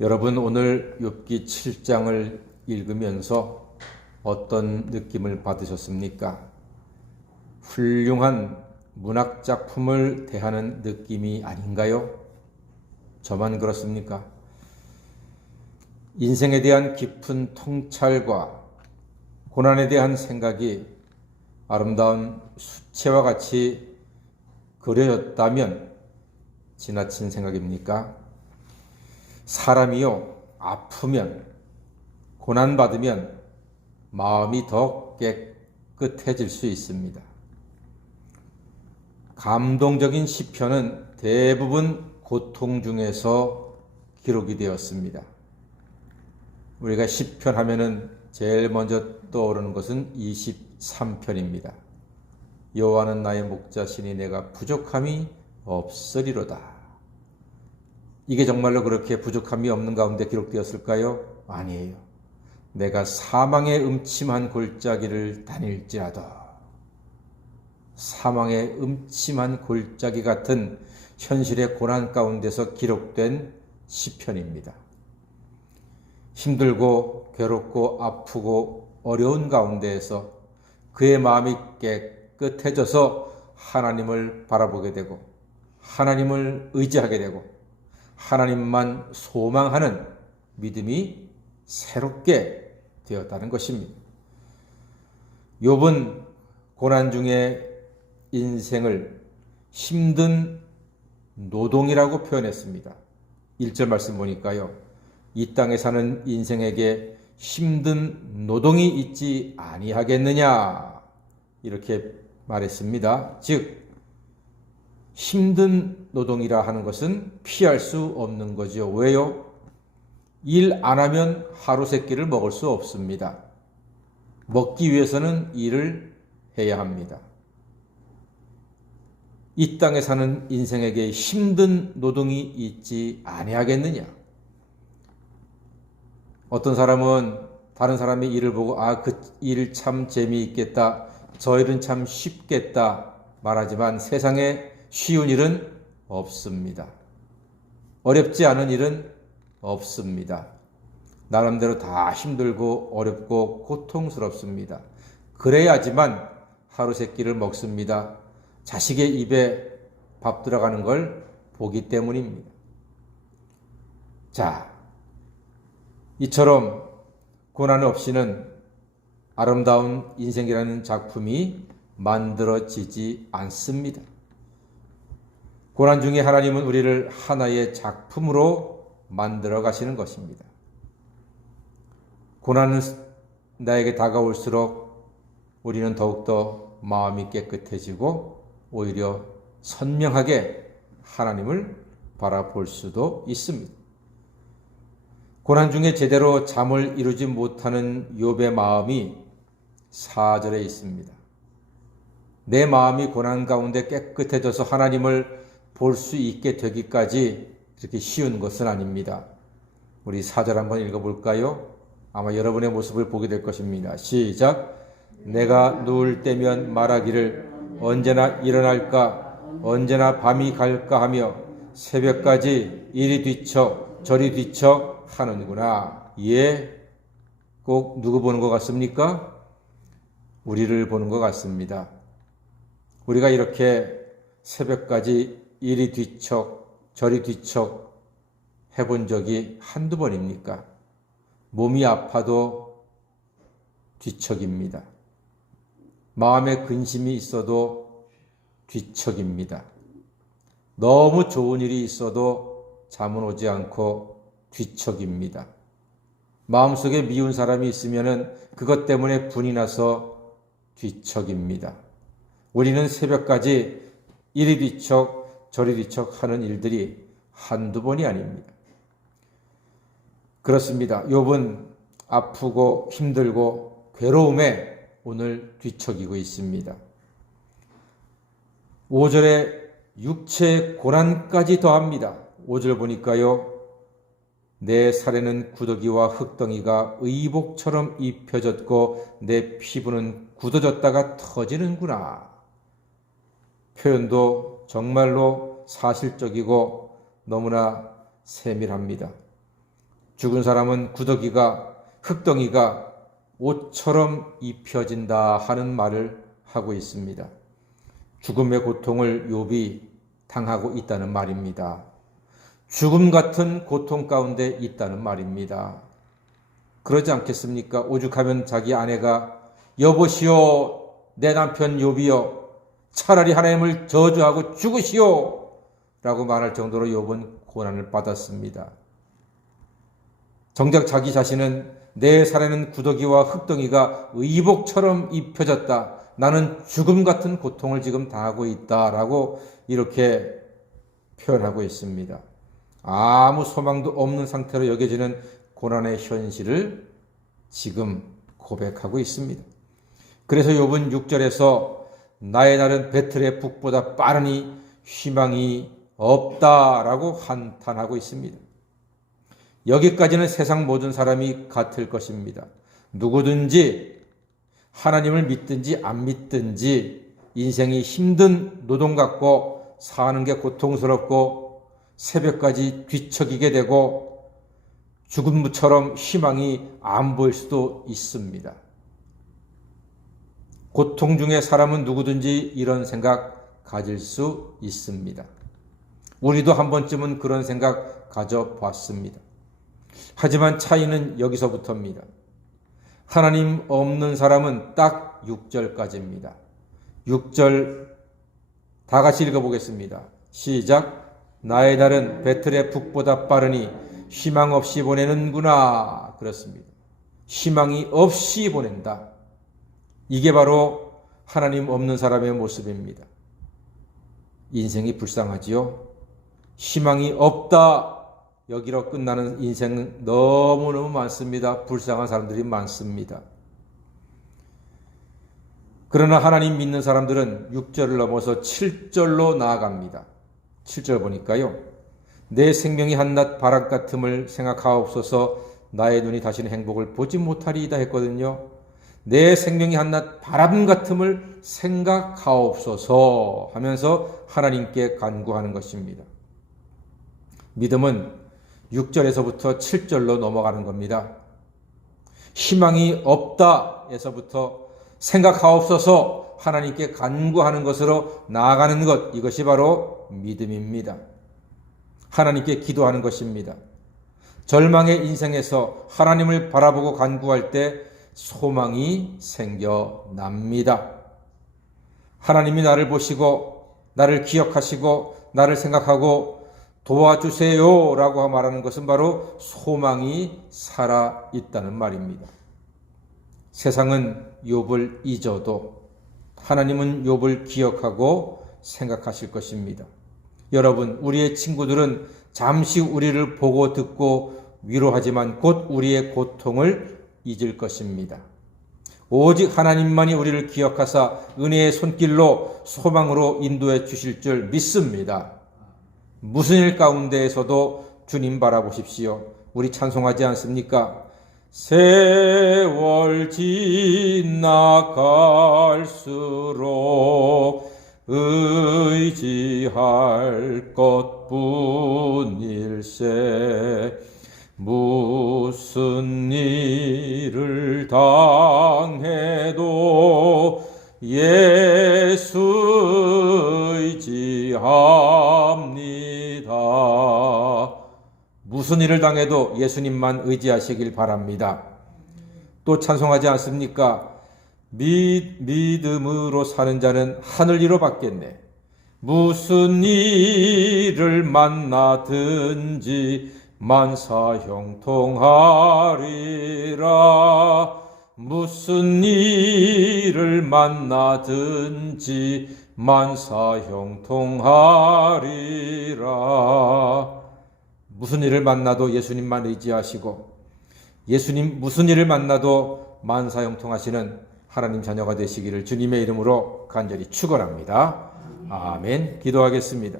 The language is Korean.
여러분, 오늘 욥기 7장을 읽으면서 어떤 느낌을 받으셨습니까? 훌륭한 문학 작품을 대하는 느낌이 아닌가요? 저만 그렇습니까? 인생에 대한 깊은 통찰과 고난에 대한 생각이 아름다운 수채화 같이 그려졌다면 지나친 생각입니까? 사람이요, 아프면, 고난받으면 마음이 더 깨끗해질 수 있습니다. 감동적인 시편은 대부분 고통 중에서 기록이 되었습니다. 우리가 시편 하면은 제일 먼저 떠오르는 것은 23편입니다. 여호와는 나의 목자시니 내가 부족함이 없으리로다. 이게 정말로 그렇게 부족함이 없는 가운데 기록되었을까요? 아니에요. 내가 사망의 음침한 골짜기를 다닐지라도, 사망의 음침한 골짜기 같은 현실의 고난 가운데서 기록된 시편입니다. 힘들고 괴롭고 아프고 어려운 가운데에서 그의 마음이 깨끗해져서 하나님을 바라보게 되고 하나님을 의지하게 되고 하나님만 소망하는 믿음이 새롭게 되었다는 것입니다. 욥은 고난 중에 인생을 힘든 노동이라고 표현했습니다. 1절 말씀 보니까요, 이 땅에 사는 인생에게 힘든 노동이 있지 아니하겠느냐 이렇게 말했습니다. 즉 힘든 노동이라 하는 것은 피할 수 없는 거죠. 왜요? 일 안 하면 하루 세 끼를 먹을 수 없습니다. 먹기 위해서는 일을 해야 합니다. 이 땅에 사는 인생에게 힘든 노동이 있지 아니하겠느냐? 어떤 사람은 다른 사람의 일을 보고 그 일 참 재미있겠다, 저 일은 참 쉽겠다 말하지만 세상에 쉬운 일은 없습니다. 어렵지 않은 일은 없습니다. 나름대로 다 힘들고 어렵고 고통스럽습니다. 그래야지만 하루 세 끼를 먹습니다. 자식의 입에 밥 들어가는 걸 보기 때문입니다. 자, 이처럼 고난 없이는 아름다운 인생이라는 작품이 만들어지지 않습니다. 고난 중에 하나님은 우리를 하나의 작품으로 만들어 가시는 것입니다. 고난은 나에게 다가올수록 우리는 더욱더 마음이 깨끗해지고 오히려 선명하게 하나님을 바라볼 수도 있습니다. 고난 중에 제대로 잠을 이루지 못하는 욥의 마음이 4절에 있습니다. 내 마음이 고난 가운데 깨끗해져서 하나님을 볼 수 있게 되기까지 그렇게 쉬운 것은 아닙니다. 우리 4절 한번 읽어볼까요? 아마 여러분의 모습을 보게 될 것입니다. 시작! 내가 누울 때면 말하기를 언제나 일어날까 언제나 밤이 갈까 하며 새벽까지 이리 뒤척 저리 뒤척 하는구나. 예, 꼭 누구 보는 것 같습니까? 우리를 보는 것 같습니다. 우리가 이렇게 새벽까지 이리 뒤척 저리 뒤척 해본 적이 한두 번입니까? 몸이 아파도 뒤척입니다. 마음에 근심이 있어도 뒤척입니다. 너무 좋은 일이 있어도 잠은 오지 않고 뒤척입니다. 마음속에 미운 사람이 있으면 그것 때문에 분이 나서 뒤척입니다. 우리는 새벽까지 이리 뒤척 저리 뒤척 하는 일들이 한두 번이 아닙니다. 그렇습니다. 욥은 아프고 힘들고 괴로움에 오늘 뒤척이고 있습니다. 5절에 육체의 고난까지 더합니다. 5절 보니까요, 내 살에는 구더기와 흙덩이가 의복처럼 입혀졌고 내 피부는 굳어졌다가 터지는구나. 표현도 정말로 사실적이고 너무나 세밀합니다. 죽은 사람은 구더기가 흙덩이가 옷처럼 입혀진다 하는 말을 하고 있습니다. 죽음의 고통을 욥이 당하고 있다는 말입니다. 죽음 같은 고통 가운데 있다는 말입니다. 그러지 않겠습니까? 오죽하면 자기 아내가 여보시오, 내 남편 욥이여, 차라리 하나님을 저주하고 죽으시오 라고 말할 정도로 욥은 고난을 받았습니다. 정작 자기 자신은 내 살에는 구더기와 흙덩이가 의복처럼 입혀졌다. 나는 죽음 같은 고통을 지금 당하고 있다라고 이렇게 표현하고 있습니다. 아무 소망도 없는 상태로 여겨지는 고난의 현실을 지금 고백하고 있습니다. 그래서 욥은 6절에서 나의 날은 배틀의 북보다 빠르니 희망이 없다라고 한탄하고 있습니다. 여기까지는 세상 모든 사람이 같을 것입니다. 누구든지 하나님을 믿든지 안 믿든지 인생이 힘든 노동 같고 사는 게 고통스럽고 새벽까지 뒤척이게 되고 죽음처럼 희망이 안 보일 수도 있습니다. 고통 중에 사람은 누구든지 이런 생각 가질 수 있습니다. 우리도 한 번쯤은 그런 생각 가져봤습니다. 하지만 차이는 여기서부터입니다. 하나님 없는 사람은 딱 6절까지입니다. 6절 다 같이 읽어보겠습니다. 시작. 나의 날은 배틀의 북보다 빠르니 희망 없이 보내는구나. 그렇습니다. 희망이 없이 보낸다. 이게 바로 하나님 없는 사람의 모습입니다. 인생이 불쌍하지요. 희망이 없다. 여기로 끝나는 인생은 너무너무 많습니다. 불쌍한 사람들이 많습니다. 그러나 하나님 믿는 사람들은 6절을 넘어서 7절로 나아갑니다. 7절 보니까요. 내 생명이 한낱 바람 같음을 생각하옵소서. 나의 눈이 다시는 행복을 보지 못하리이다 했거든요. 내 생명이 한낱 바람 같음을 생각하옵소서 하면서 하나님께 간구하는 것입니다. 믿음은 6절에서부터 7절로 넘어가는 겁니다. 희망이 없다에서부터 생각하옵소서 하나님께 간구하는 것으로 나아가는 것, 이것이 바로 믿음입니다. 하나님께 기도하는 것입니다. 절망의 인생에서 하나님을 바라보고 간구할 때 소망이 생겨납니다. 하나님이 나를 보시고 나를 기억하시고 나를 생각하고 도와주세요 라고 말하는 것은 바로 소망이 살아있다는 말입니다. 세상은 욥을 잊어도 하나님은 욥을 기억하고 생각하실 것입니다. 여러분, 우리의 친구들은 잠시 우리를 보고 듣고 위로하지만 곧 우리의 고통을 잊을 것입니다. 오직 하나님만이 우리를 기억하사 은혜의 손길로 소망으로 인도해 주실 줄 믿습니다. 무슨 일 가운데에서도 주님 바라보십시오. 우리 찬송하지 않습니까? 세월 지나갈수록 의지할 것뿐일세 무슨 일을 당해도 예수 의지합니다. 무슨 일을 당해도 예수님만 의지하시길 바랍니다. 또 찬송하지 않습니까? 믿음으로 사는 자는 하늘 위로 받겠네. 무슨 일을 만나든지 만사형통하리라. 무슨 일을 만나든지 만사형통하리라. 무슨 일을 만나도 예수님만 의지하시고 예수님 무슨 일을 만나도 만사형통하시는 하나님 자녀가 되시기를 주님의 이름으로 간절히 축원합니다. 아멘. 기도하겠습니다.